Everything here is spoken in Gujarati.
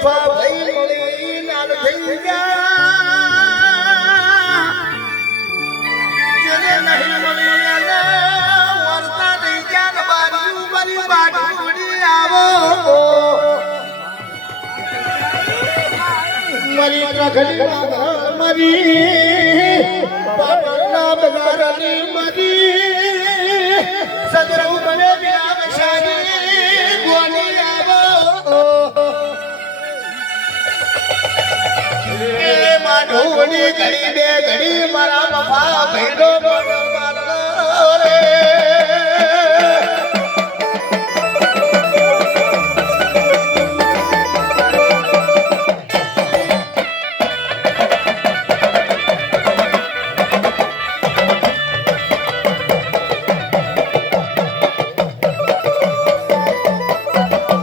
વફા ભાઈ મળી નાલ થઈ ગયા જેને નહીં મળી એને વર્તા થઈ ગયા બારી મારી બાટુડી આવો મરી રખડી મરી પાટણના બજારની મરી સદરુ બને બિરામ શાની ગોની આવો એ માઢોની ઘડી બે ઘડી મારા મફા ભેડો મારો રે